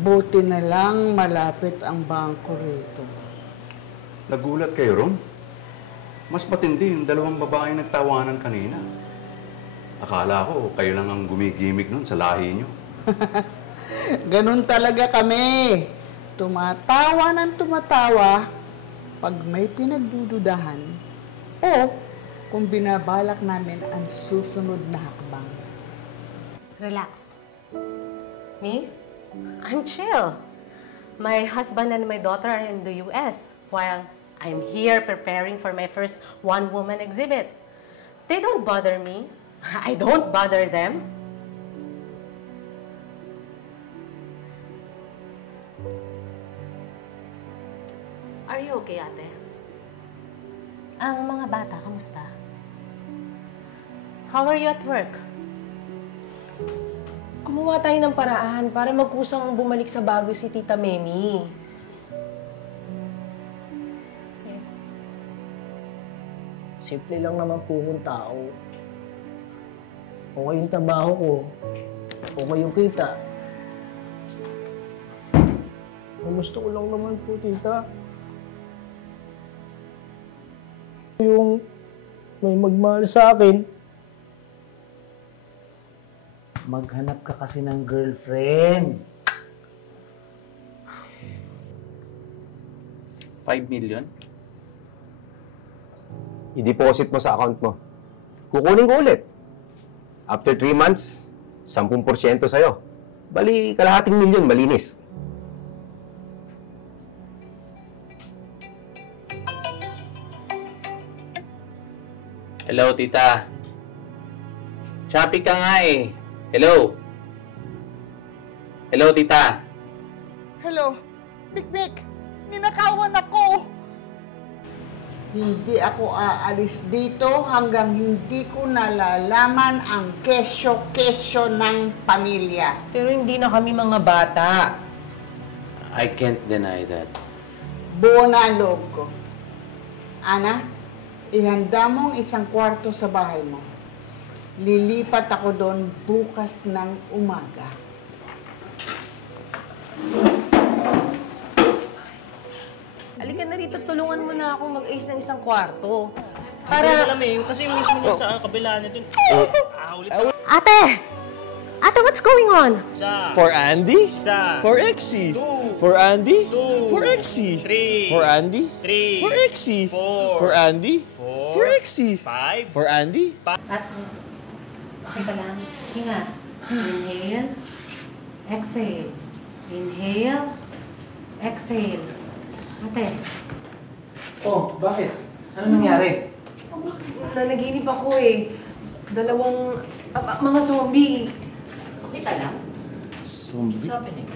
Buti na lang malapit ang bangko rito. Nagulat kayo, Ron? Mas matindi yung dalawang babae nagtawanan kanina. Akala ko kayo lang ang gumigimik nun sa lahi nyo. Ganun talaga kami. Tumatawa ng tumatawa pag may pinagdududahan o kung binabalak namin ang susunod na hakbang. Relax. Me? I'm chill. My husband and my daughter are in the US while I'm here preparing for my first one-woman exhibit. They don't bother me. I don't bother them. Are you okay, ate? Ang mga bata, kamusta? How are you at work? Gumawa tayo ng paraan para magkusang bumalik sa Baguio si Tita Memi. Okay. Simple lang naman po kung tao. Okay yung trabaho ko. Okay yung kita. Ang gusto ko lang naman po, tita, yung may magmahal sa akin. Maghanap ka kasi ng girlfriend. 5 million? I-deposit mo sa account mo. Kukunin ko ulit. After 3 months, 10% sa'yo. Bali, kalahating milyon, malinis. Hello, tita. Choppy ka nga eh. Hello? Hello, tita. Hello, Mikmik! Ninakawan ako! Hindi ako aalis dito hanggang hindi ko nalalaman ang kesyo-kesyo ng pamilya. Pero hindi na kami mga bata. I can't deny that. Buo na ang loob ko. Ana, ihanda mo ang isang kwarto sa bahay mo. Lilipat ako doon bukas ng umaga. Halika na rito, tulungan mo na ako mag-ayos ng isang kwarto. Para... alam eh, kasi yung mismo niya sa kabila niya dun. Ate! Ate, what's going on? Isa. For Andy? Isa. For Exie? 2. For Andy? 2. For Exie? 3. For Andy? 3. For Exie? 4. For Andy? 4. For Exie? 5. For Andy? Ate, okay ka lang? Hinga. Inhale. Exhale. Inhale. Exhale. Ate. Oh, bakit? Ano nangyari? Nanaginip ako eh. Dalawang mga zombie. Okay ka lang? Zombie? What's happening?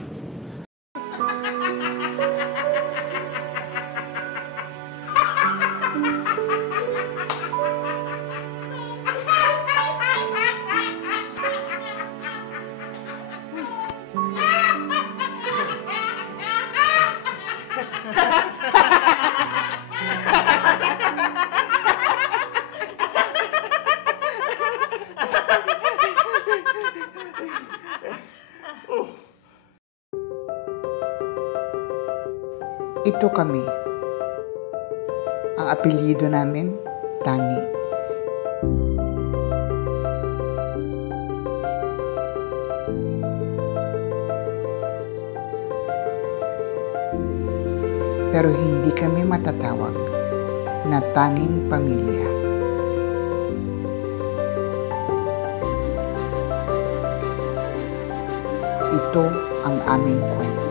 Ito kami. Ang apelyido namin, Tangi. Pero hindi kami matatawag na tanging pamilya. Ito ang aming kwento.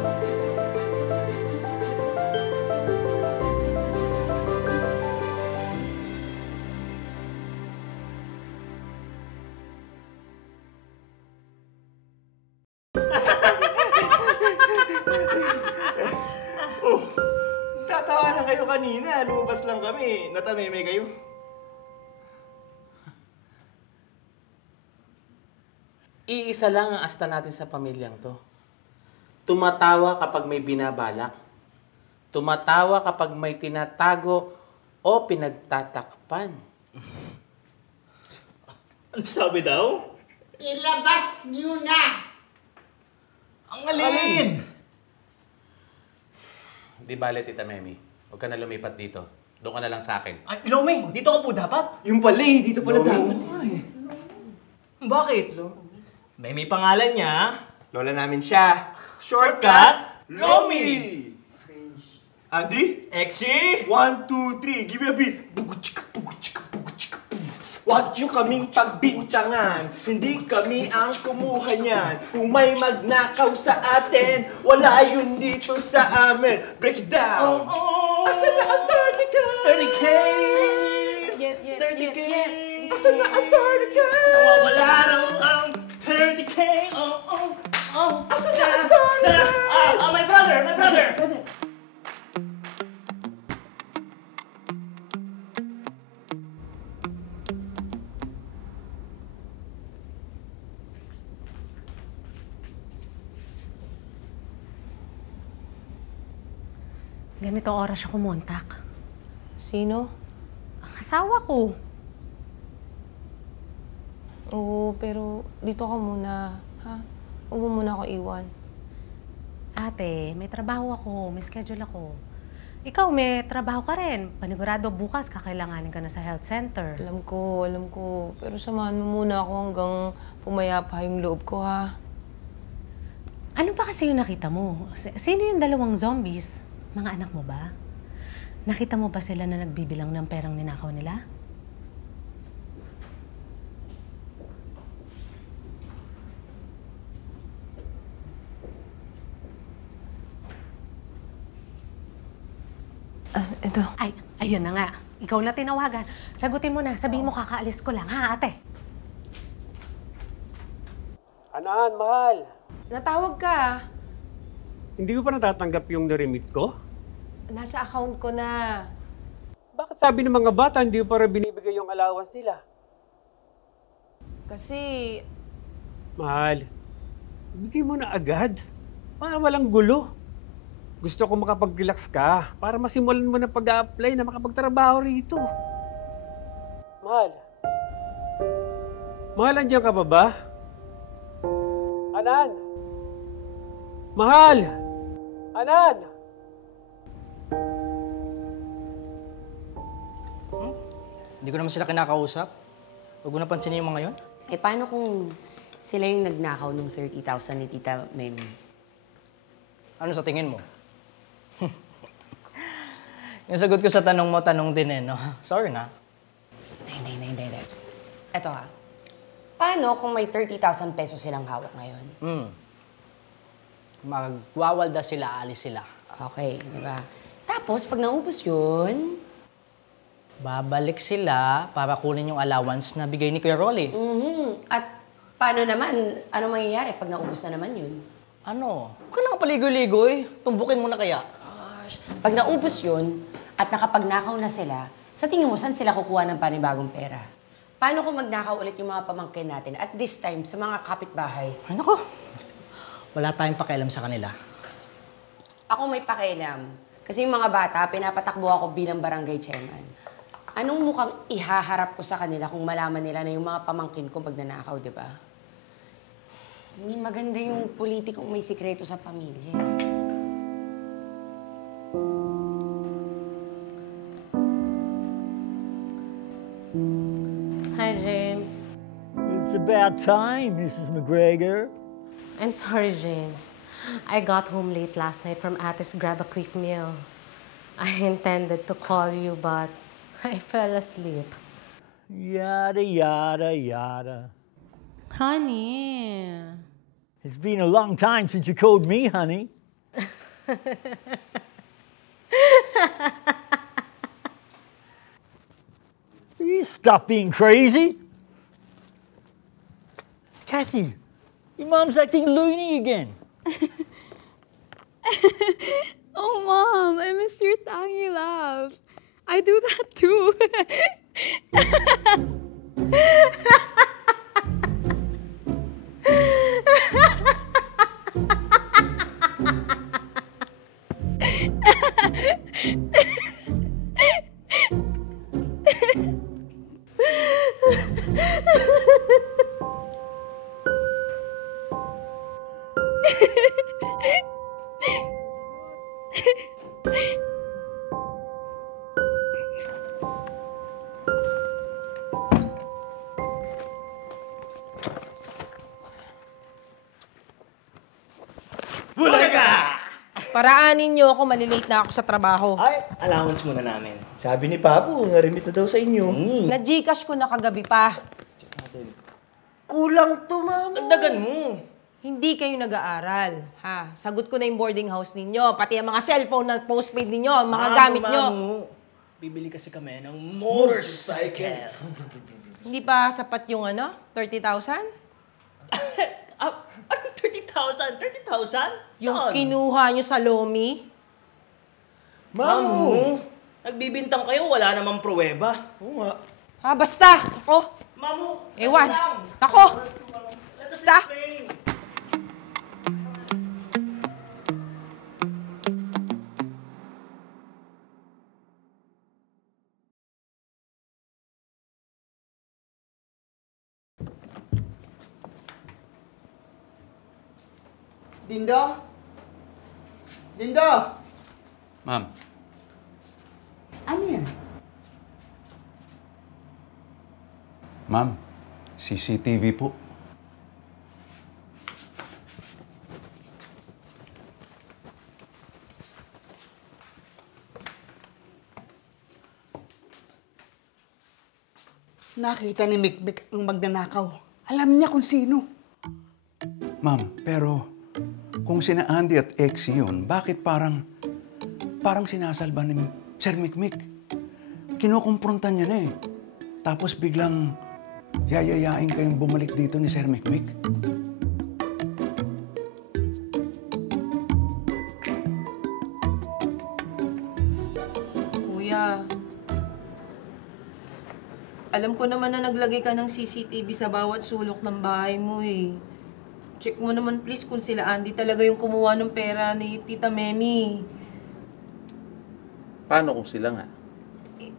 Tatawa na kayo kanina. Lumabas lang kami. Natameme kayo. Iisa lang ang asta natin sa pamilyang to. Tumatawa kapag may binabalak. Tumatawa kapag may tinatago o pinagtatakpan. Ano sabi daw? Ilabas niyo na! Ang alin! Di bale, Tita Memi. Huwag ka na lumipat dito. Doon ka na lang sa akin. Ay, Lomi, dito ka po dapat. Yung pala dito pala dapat. Bakit? May pangalan niya. Lola namin siya. Shortcut, Lomi! Andy? Exy! 1, 2, 3, give me a beat. Buguchika, buguchika, buguchika, buf. Huwag niyo kaming pagbintangan, hindi kami ang kumuha niyan. Kung may magnakaw sa atin, wala yun dito sa amin. Break it down! Asan na ang 30K? 30K! 30K! Asan na ang 30K? Nawawala raw ang 30K! Asan na ang 30K? My brother! My brother! Ganito oras siya kumontak. Sino? Ang asawa ko. Oo, pero dito ka muna, ha? Huwag mo muna ako iwan. Ate, may trabaho ako, may schedule ako. Ikaw, may trabaho ka rin. Panigurado bukas kakailanganin ka na sa health center. Alam ko. Pero samahan mo muna ako hanggang pumayapa yung loob ko, ha? Ano ba kasi yung nakita mo? Sino yung dalawang zombies? Mga anak mo ba? Nakita mo ba sila na nagbibilang ng perang ninakaw nila? Ito. Ay, ayun na nga. Ikaw na tinawagan. Sagutin mo na. Sabihin mo kakaalis ko lang, ha, ate? Anaan, mahal. Natawag ka. Hindi ko pa natatanggap yung na-remit ko? Nasa account ko na. Bakit sabi ng mga bata hindi ko pa rin binibigay yung allowance nila? Kasi, Mahal, bigay mo na agad. Para walang gulo. Gusto ko makapag-relax ka para masimulan mo na pag-a-apply na makapagtrabaho rito. Mahal. Mahal, andiyan ka pa ba? Anan! Mahal! Anan! Hindi ko naman sila kinakausap. Huwag mo na pansinin yung mga yun. Eh, paano kung sila yung nagnakaw ng 30,000 ni Tita Memi? Ano sa tingin mo? Yung sagot ko sa tanong mo, tanong din no? Sorry na. Hindi. Eto ha. Paano kung may 30,000 pesos silang hawak ngayon? Magwawalda sila, alis sila. Okay, di ba? Tapos, pag naubos yun, Babalik sila para kunin yung allowance na bigay ni Kuya Rolly. At paano naman, ano mangyayari pag naubos na naman yun? Ano? Huwag ka lang paligoy-ligoy. Tumbukin mo na kaya. Gosh, pag naubos yun at nakapagnakaw na sila, sa tingin mo, saan sila kukuha ng panibagong pera? Paano kung magnakaw ulit yung mga pamangkin natin? At this time, sa mga kapitbahay. Ay, nako. Wala tayong pakialam sa kanila. Ako may pakialam. Kasi yung mga bata, pinapatakbo ako bilang barangay chairman. Anong mukhang ihaharap ko sa kanila kung malaman nila na yung mga pamangkin ko magnanakaw, di ba? Hindi maganda yung politikong may sikreto sa pamilya. Hi, James. It's about time, Mrs. McGregor. I'm sorry, James. I got home late last night from Atis to grab a quick meal. I intended to call you, but I fell asleep. Yada, yada, yada. Honey. It's been a long time since you called me, honey. You stop being crazy. Kathy, your mom's acting loony again. Oh, Mom, I miss your tangy laugh. I do that too. Bulaga! Paraanin niyo ako, malilate na ako sa trabaho. Ay, allowance muna namin. Sabi ni Papo, narimit na daw sa inyo. Na-Gcash ko na kagabi pa. Kulang to, Mamo. Dagdagan mo. Hindi kayo nag-aaral. Ha? Sagot ko na yung boarding house ninyo, pati ang mga cellphone na postpaid ninyo, ang mga gamit nyo. Bibili kasi kami ng motorcycle. Hindi pa sapat yung 30,000? Ano 30,000? 30,000? Yung kinuha nyo sa Lomi? Mamu! Nagbibintang kayo, wala namang pruweba. Oo nga. Basta! Ako! Mamu! Ewan! Ako! Basta! Dindo? Dindo? Ma'am. Ano yan? Ma'am, CCTV po. Nakita ni Mikmik ang magnanakaw. Alam niya kung sino. Ma'am, pero kung sina Andy at Exie yun, bakit parang sinasalba ni Sir Mikmik? Kinukumprontan niya na eh. Tapos biglang yayayain kayong bumalik dito ni Sir Mikmik. Kuya, alam ko naman na naglagay ka ng CCTV sa bawat sulok ng bahay mo eh. Check mo naman please kung sila Andy talaga yung kumuha ng pera ni Tita Memi. Paano kung sila nga?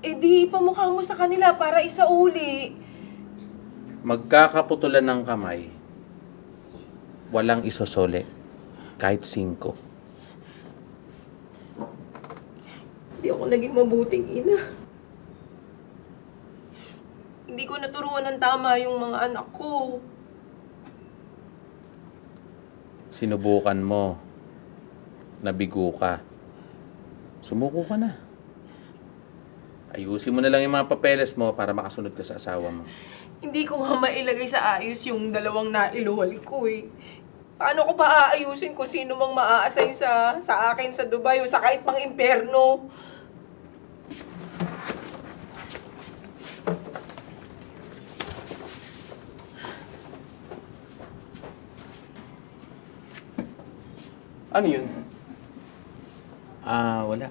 Di ipamukha mo sa kanila para isauli. Magkakaputulan ng kamay, walang isosole, kahit 5. Hindi ako naging mabuting ina. Hindi ko naturuan ng tama yung mga anak ko. Sinubukan mo, nabigo ka, sumuko ka na. Ayusin mo na lang yung mga papeles mo para makasunod ka sa asawa mo. Hindi ko nga mailagay sa ayos yung 2 nailuwal ko eh. Paano ko pa aayusin kung sino mang maa-assign sa akin sa Dubai o sa kahit pang impyerno? Ano yun? Wala.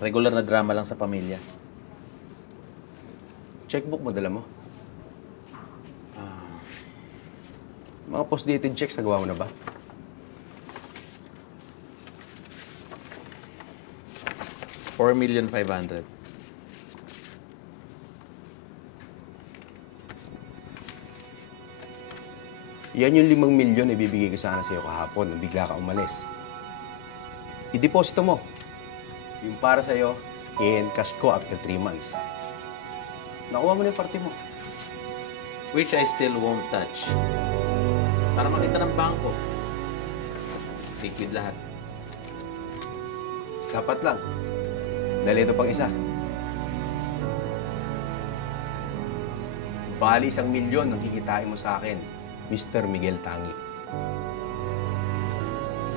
Regular na drama lang sa pamilya. Checkbook mo, dala mo? Mga post-dated checks, nagawa mo na ba? $4,500,000. Yan yung 5 milyon na ibibigay ko sana sa'yo kahapon nung bigla ka umalis. I-deposito mo. Yung para sa'yo, in cash ko after 3 months. Nakuha mo na yung parte mo. Which I still won't touch. Para makita ng bangko. Liquid lahat. Dapat lang. Dahil ito pang isa. Bali 1 milyon ang kikitain mo sa akin, Mr. Miguel Tangi.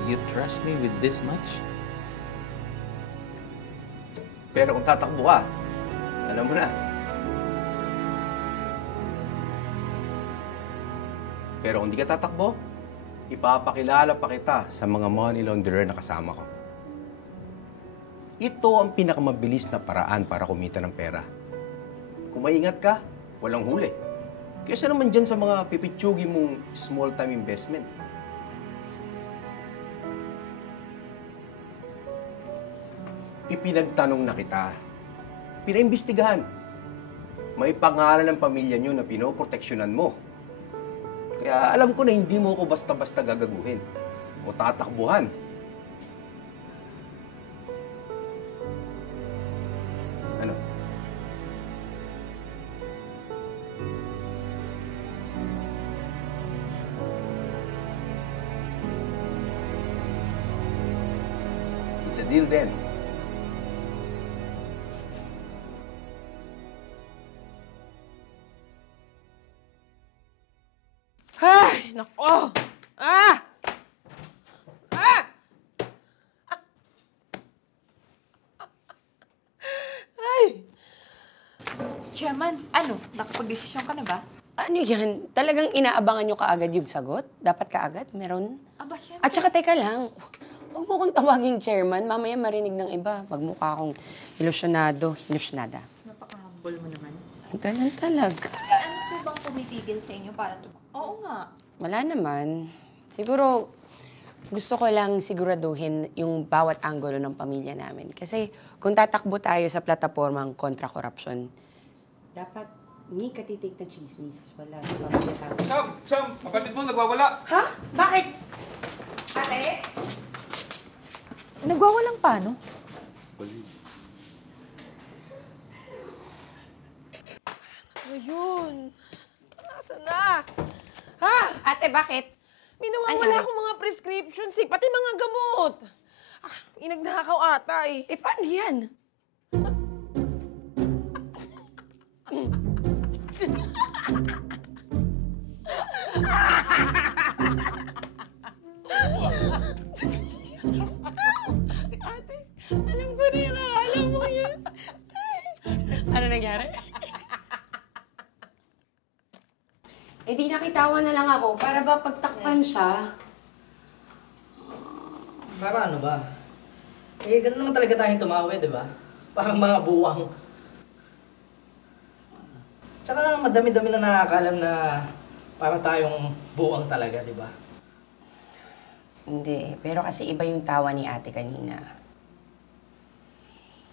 You trust me with this much? Pero kung tatakbo ka, alam mo na. Pero kung di ka tatakbo, ipapakilala pa kita sa mga money launderer na kasama ko. Ito ang pinakamabilis na paraan para kumita ng pera. Kung maingat ka, walang huli. Kaysa naman dyan sa mga pipitsugi mong small-time investment. Ipinagtanong na kita. Pinaimbestigahan. May pangalan ng pamilya nyo na pinoproteksyonan mo. Kaya alam ko na hindi mo ko basta-basta gagaguhin o tatakbuhan. It's a deal then. Ay, nako! Ah! Ah! Ay! Chairman, ano? Nakapag-desisyon ka na ba? Ano yan? Talagang inaabangan nyo kaagad yung sagot? Dapat kaagad? Meron? Aba, syempre. At saka teka lang, huwag mo kong tawaging chairman. Mamaya marinig ng iba. Magmukha akong ilusyonada. Napaka-humble mo naman. Ganun talaga. Ano po bang pumipigil sa inyo para Oo nga. Wala naman. Siguro, gusto ko lang siguraduhin yung bawat anggulo ng pamilya namin. Kasi kung tatakbo tayo sa platapormang kontra korupsyon, dapat hindi katitig na chismis. Wala sa pamilya namin. Sam! Kapatid mo, nagwawala! Ha? Bakit? Ate? Nagwawalang paano? Ayun. Nasaan na? Ha? Ate, bakit? May nawawala akong mga prescriptions eh, pati mga gamot. Ah, inagnakaw ata eh. Eh, paano yan? Si ate, alam ko na yung akala mo yan. Ano nangyari? Eh di nakitawan na lang ako para ba pagtakpan siya? Para ano ba? Eh, ganun naman talaga tayong tumawi, di ba? Parang mga buwang. Tsaka madami-dami na nakakalam na para tayong buwang talaga, di ba? Hindi, pero kasi iba yung tawa ni ate kanina.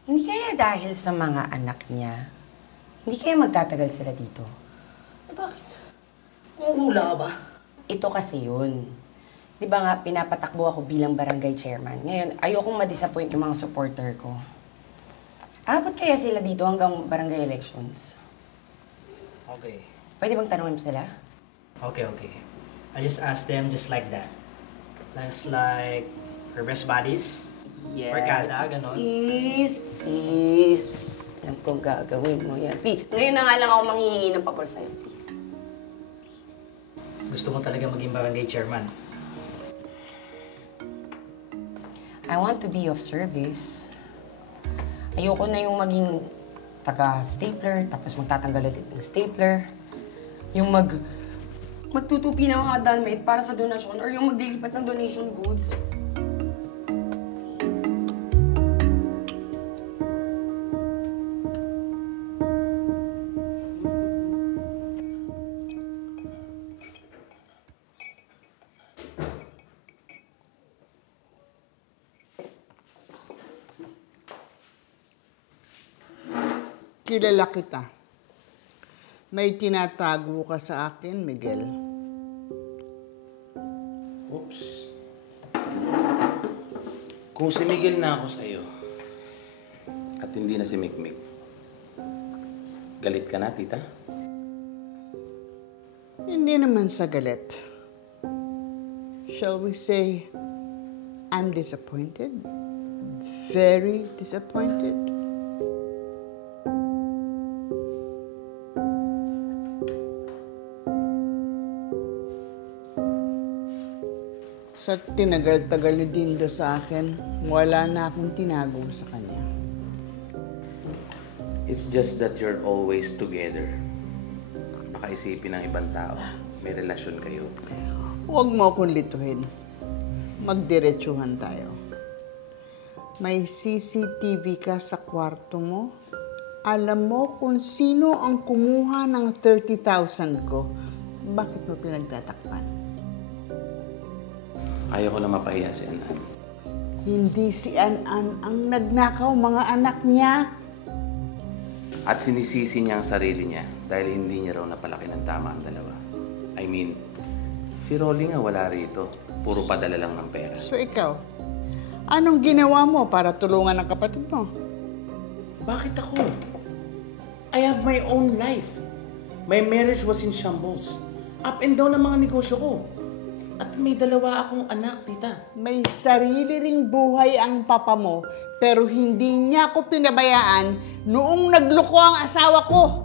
Hindi kaya dahil sa mga anak niya, hindi kaya magtatagal sila dito? Eh, bakit? Hula ka ba? Ito kasi yun. Di ba nga, pinapatakbo ako bilang barangay chairman. Ngayon, ayokong ma-disappoint yung mga supporter ko. Abot kaya sila dito hanggang barangay elections? Okay. Pwede bang tanungin mo sila? Okay. I just ask them just like that. Like, her best buddies? Yes. Barkada, ganon. Please. Alam kong gagawin mo yan. Please, ngayon na nga lang ako manghihingi ng pabor sa'yo. Please. Gusto mo talaga maging barangay chairman? I want to be of service. Ayoko na yung maging taga-stapler, tapos magtatanggal ulit ng stapler. Yung magtutupi ng mga damit para sa donasyon or yung maglilipat ng donation goods. Kilala kita. May tinatago ka sa akin, Miguel. Oops. Kung si Miguel na ako sa'yo, at hindi na si Mikmik, galit ka na, tita? Hindi naman sa galit. Shall we say, I'm disappointed? Very disappointed? Sa tinagal-tagal ni Dindo sa akin, wala na akong tinago sa kanya. It's just that you're always together. Baka isipin ng ibang tao, may relasyon kayo. Huwag mo akong lituhin. Magdiretsuhan tayo. May CCTV ka sa kwarto mo? Alam mo kung sino ang kumuha ng 30,000 ko. Bakit mo pinagtatakpan? Ayaw ko lang mapahiya si Anan. Hindi si Anan ang nagnakaw, mga anak niya. At sinisisi niya ang sarili niya dahil hindi niya raw napalaki ng tama ang dalawa. I mean, si Rolly nga wala rito. Puro padala lang ng pera. So ikaw, anong ginawa mo para tulungan ang kapatid mo? Bakit ako? I have my own life. My marriage was in shambles. Up and down ang mga negosyo ko. At may dalawa akong anak, tita. May sarili ring buhay ang papa mo, pero hindi niya ako pinabayaan noong nagloko ang asawa ko.